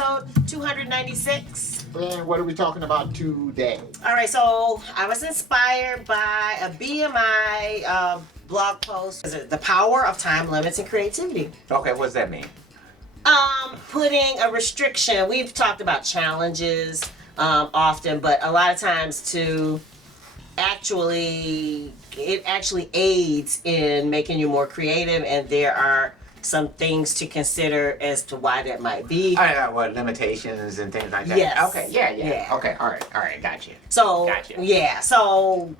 episode 296. And what are we talking about today? All right, so I was inspired by a BMI blog post. The power of time limits and creativity. Okay, what does that mean? Putting a restriction. We've talked about challenges often, but a lot of times it actually aids in making you more creative, and there are some things to consider as to why that might be. What limitations and things like that? Yes. Okay, yeah. Okay, all right, gotcha. So, Gotcha. yeah, so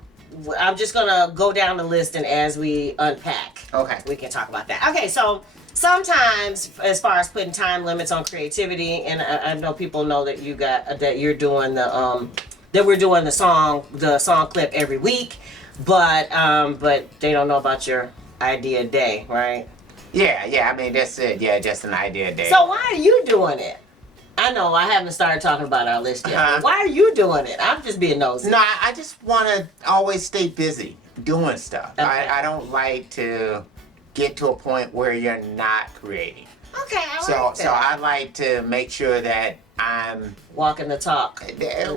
I'm just gonna go down the list, and as we unpack, we can talk about that. Okay, so sometimes, as far as putting time limits on creativity, and I know people know that you're doing that we're doing the song clip every week, but they don't know about your idea day, right? Yeah, I mean, that's it. Yeah, just an idea day. So why are you doing it? I know I haven't started talking about our list yet. But why are you doing it? I'm just being nosy. No, I just want to always stay busy doing stuff. Okay. I don't like to get to a point where you're not creating. Okay, So I like to make sure that I'm walking the talk.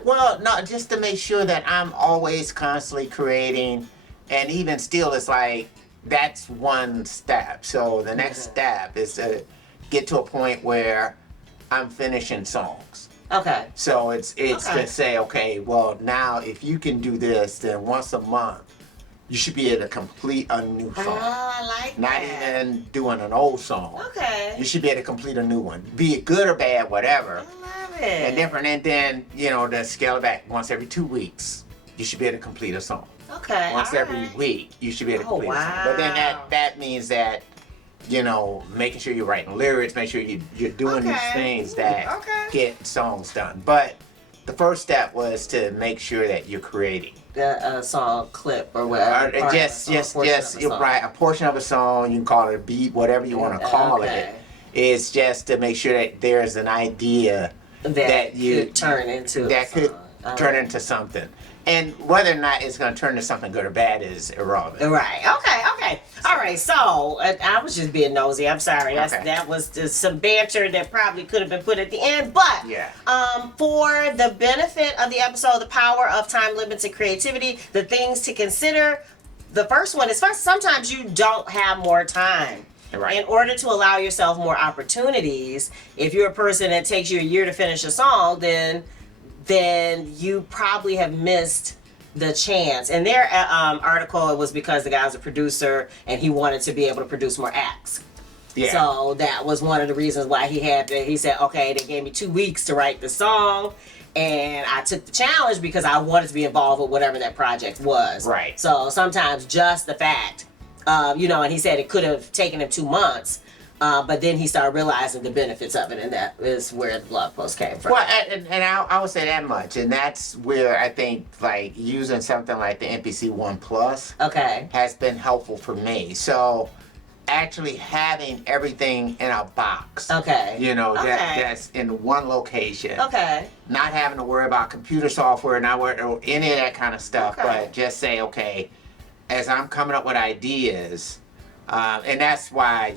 Well, no, just to make sure that I'm always constantly creating, and even still, it's like that's one step. So the next step is to get to a point where I'm finishing songs. Okay. So it's to say, okay, well, now if you can do this, then once a month you should be able to complete a new song. Oh, I like Not that. even doing an old song. Okay. You should be able to complete a new one, be it good or bad, whatever. I love it. And different, and then to scale it back once every 2 weeks, you should be able to complete a song. Okay. Once all every right. week, you should be able to complete a song. wow. But then that means that making sure you're writing lyrics, make sure you're doing these things that get songs done. But the first step was to make sure that you're creating. The song clip or whatever. Just you write a portion of a song. You can call it a beat, whatever you want to call it. It's just to make sure that there's an idea that you could turn into turn into something. And whether or not it's going to turn into something good or bad is irrelevant. Right. Okay. All right. So I was just being nosy. I'm sorry. That was just some banter that probably could have been put at the end. But for the benefit of the episode, the power of time limits and creativity, the things to consider. The first one is sometimes you don't have more time. Right. In order to allow yourself more opportunities, if you're a person that takes you a year to finish a song, then you probably have missed the chance. In their article, it was because the guy was a producer and he wanted to be able to produce more acts. Yeah. So that was one of the reasons why he said, okay, they gave me 2 weeks to write the song, and I took the challenge because I wanted to be involved with whatever that project was. Right. So sometimes just the fact, and he said it could have taken him 2 months, but then he started realizing the benefits of it, and that is where the blog post came from. Well, and I would say that much, and that's where I think like using something like the MPC One Plus has been helpful for me. So actually having everything in a box, that's in one location, not having to worry about computer software, not worry or any of that kind of stuff, but just say, okay, as I'm coming up with ideas, and that's why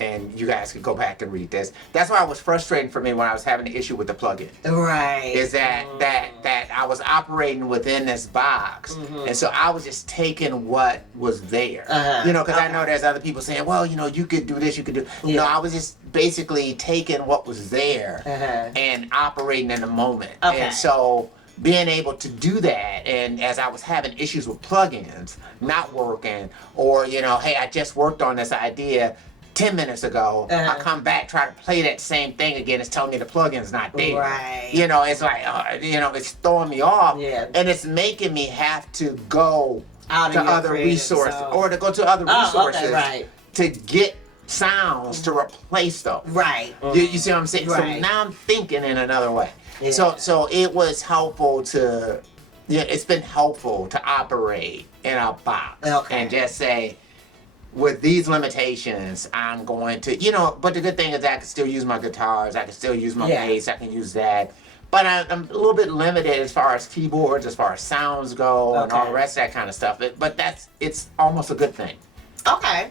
and you guys can go back and read this. That's why it was frustrating for me when I was having the issue with the plugin. Right. Is that I was operating within this box, and so I was just taking what was there. Because I know there's other people saying, well, you could do this, you could do. No, I was just basically taking what was there and operating in the moment. And so being able to do that, and as I was having issues with plugins not working, or hey, I just worked on this idea 10 minutes ago, I come back, try to play that same thing again, it's telling me the plugin's not there. Right. It's like, it's throwing me off, and it's making me have to go to other resources, or to go to other resources to get sounds to replace those. Right. You see what I'm saying? Right. So now I'm thinking in another way. Yeah. So it was helpful to, it's been helpful to operate in a box and just say, with these limitations, I'm going to, but the good thing is I can still use my guitars, I can still use my bass, I can use that. But I'm a little bit limited as far as keyboards, as far as sounds go, and all the rest of that kind of stuff. But it's almost a good thing. Okay.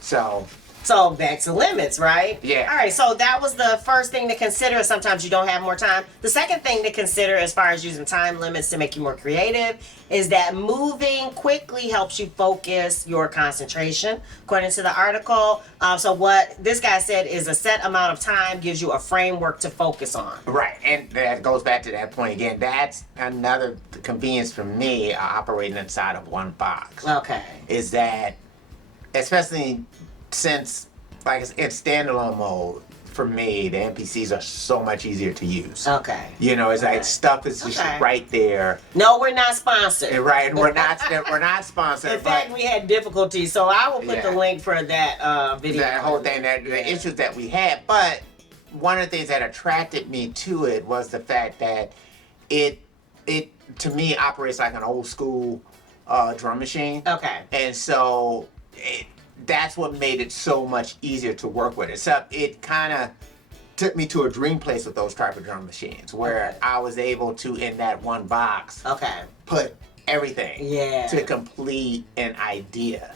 So. So back to limits, right? Yeah. All right, so that was the first thing to consider. Sometimes you don't have more time. The second thing to consider as far as using time limits to make you more creative is that moving quickly helps you focus your concentration, according to the article. So what this guy said is a set amount of time gives you a framework to focus on. Right, and that goes back to that point again. That's another convenience for me operating inside of one box. Okay. Is that, especially since like it's standalone mode, for me the NPCs are so much easier to use. Okay. You know, it's like stuff is just right there. No, we're not sponsored. Right, we're not sponsored. In fact, we had difficulties, so I will put the link for that video. That whole thing, the issues that we had. But one of the things that attracted me to it was the fact that it to me operates like an old school drum machine. Okay. And so that's what made it so much easier to work with. Except it kind of took me to a dream place with those type of drum machines where I was able to, in that one box, put everything to complete an idea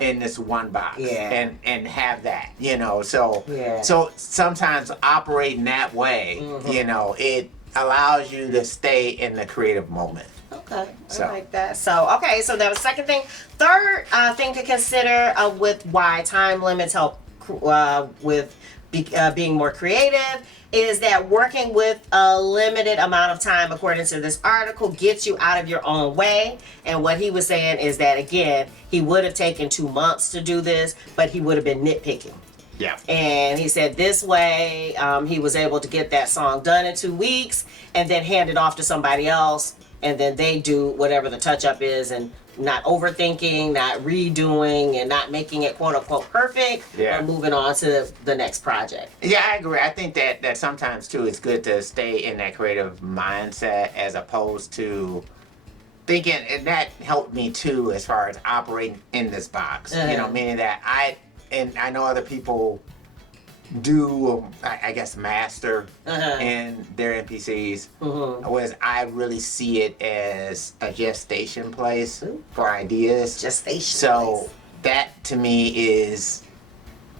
in this one box and have that, you know. So so sometimes operating that way, you know, it allows you to stay in the creative moment. Okay, I like that. So, okay, so that was the second thing. Third thing to consider with why time limits help with being more creative is that working with a limited amount of time, according to this article, gets you out of your own way. And what he was saying is that, again, he would have taken 2 months to do this, but he would have been nitpicking. Yeah. And he said this way, he was able to get that song done in 2 weeks and then hand it off to somebody else. And then they do whatever the touch up is and not overthinking, not redoing, and not making it quote unquote perfect. But moving on to the next project. Yeah, I agree. I think that sometimes too it's good to stay in that creative mindset as opposed to thinking, and that helped me too as far as operating in this box. You know, meaning that I know other people do, I guess, master in their NPCs, whereas I really see it as a gestation place for ideas. So that to me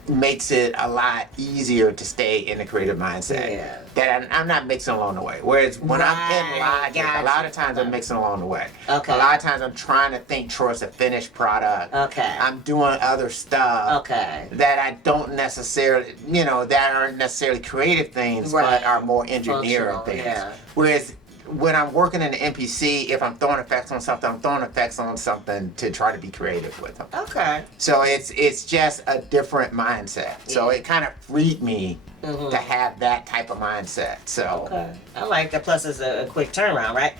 makes it a lot easier to stay in the creative mindset. That I'm not mixing along the way. Whereas when I'm in logic, a lot of times I'm mixing along the way. A lot of times I'm trying to think towards the finished product. I'm doing other stuff that I don't necessarily, you know, that aren't necessarily creative things, but are more engineering things. Whereas when I'm working in the NPC, if I'm throwing effects on something, I'm throwing effects on something to try to be creative with them. So it's just a different mindset. So it kind of freed me to have that type of mindset. So I like that. Plus, it's a quick turnaround, right?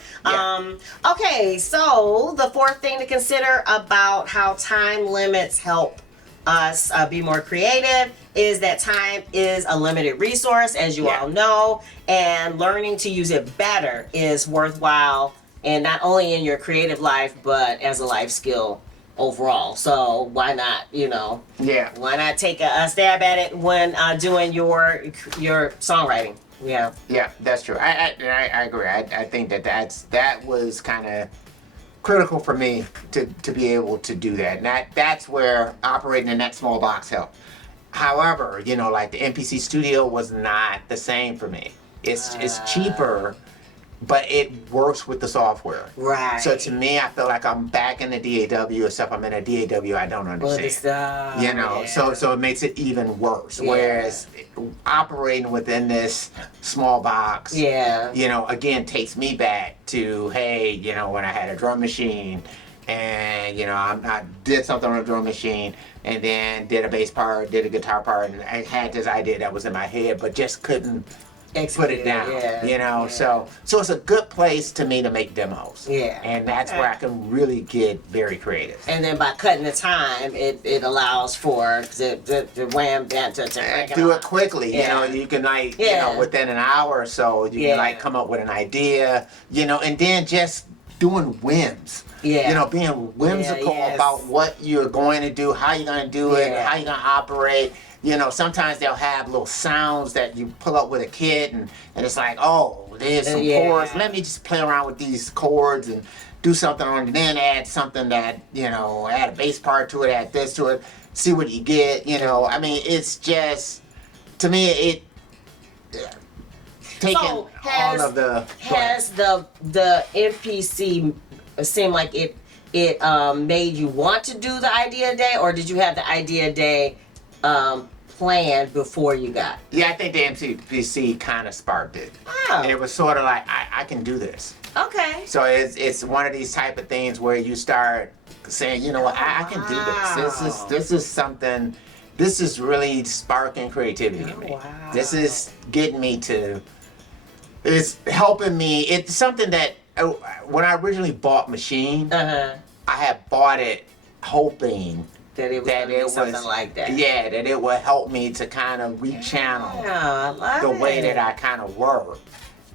Okay, so the fourth thing to consider about how time limits help us be more creative is that time is a limited resource, as you all know, and learning to use it better is worthwhile, and not only in your creative life but as a life skill overall. So why not, you know? Why not take a stab at it when doing your songwriting? Yeah, that's true. I agree. I think that was kind of critical for me to be able to do that. And that's where operating in that small box helped. However, you know, like the NPC Studio was not the same for me. It's cheaper, but it works with the software. So to me, I feel like I'm back in the DAW, except I'm in a DAW I don't understand. You know, so it makes it even worse. Whereas operating within this small box, you know, again, takes me back to, hey, you know, when I had a drum machine and, you know, I did something on a drum machine and then did a bass part, did a guitar part, and I had this idea that was in my head, but just couldn't put it down, you know. So it's a good place to me to make demos. And that's where I can really get very creative. And then by cutting the time, it allows for the wham bam to do it quickly. You know, you can like you know, within an hour or so, you can like come up with an idea, you know, and then just doing whims. You know, being whimsical about what you're going to do, how you're going to do it, how you're going to operate. You know, sometimes they'll have little sounds that you pull up with a kid and it's like, oh, there's some chords. Let me just play around with these chords and do something on it, and then add something that, you know, add a bass part to it, add this to it. see what you get. You know, I mean, it's just, to me, it taking all of the. Has the MPC seem like it made you want to do the idea day, or did you have the idea day planned before you got? Yeah, I think the MPC kind of sparked it. Oh. It was sort of like, I can do this. Okay. So it's one of these type of things where you start saying, you know what, I can do this. This is something. This is really sparking creativity in me. Wow. This is getting me to. It's helping me. It's something that when I originally bought Machine, I had bought it hoping that it was something like that. Yeah, that it would help me to kind of rechannel the way that I kind of work.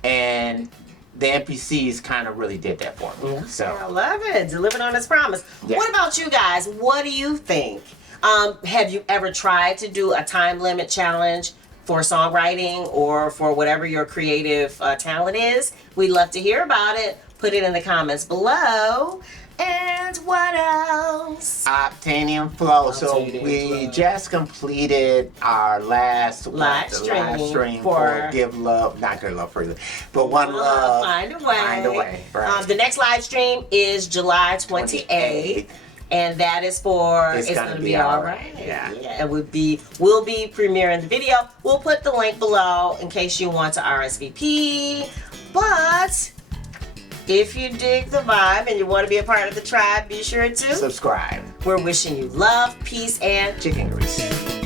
And the NPCs kind of really did that for me. Yeah. So I love it. Delivered on its promise. Yeah. What about you guys? What do you think? Have you ever tried to do a time limit challenge for songwriting or for whatever your creative talent is? We'd love to hear about it. Put it in the comments below. And what else? Obtainium Flow. So we just completed our last live stream for Give Love, not Good Love Freely, but One Love, Find a Way. Find a Way. Right. The next live stream is July 28th. And that is for It's Gonna Be Alright. Yeah. And we'll be premiering the video. We'll put the link below in case you want to RSVP. But if you dig the vibe and you want to be a part of the tribe, be sure to subscribe. We're wishing you love, peace, and chicken grease.